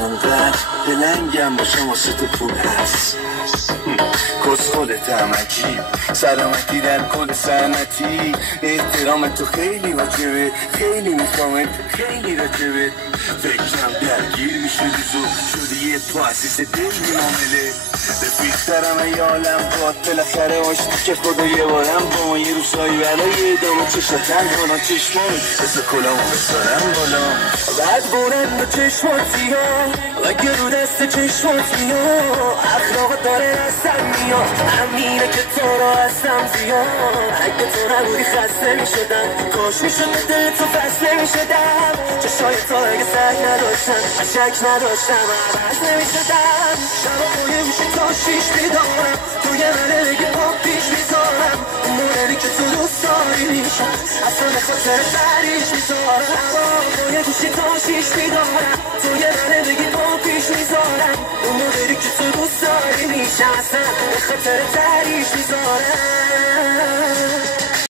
انقدر دلنگم باشم واسه تو پول هست کس خودتم عجیب سلامتی در کل سنتی احترام تو خیلی واجبه خیلی میخوامت خیلی راجبه فکرم درگیر میشه روزو شده یه تو عزیز دل میمامله رفیقترم ای عالم باد بالاخره عاشق که خدا یه بارم با ما یه روزایی برای ادامه چشاتن کنم چشمان بسه کلامو بسارم بالا بعد بورن به چشمات زیاد وگه رو دست چشمات میاد اخلاقات داره رستم میاد همینه که تو را هستم زیاد اگه تو نبودی خسته میشدم کاش میشد دل تو فصله میشدم چشای تو اگه سگ نداشتم شک نداشتم عوض نمیشدم شب خونه میشه تا 6 بیدارم توی منه بگه ما پیش میذارم اون مورنی که تو دوست داری میشم اصلا به خاطر بریش میذارم با یه گوشی تا 6 بیدارم توی منه بگه ما پیش میذارم اون مورنی که تو دوست داری میشم اصلا به خاطر بریش میذارم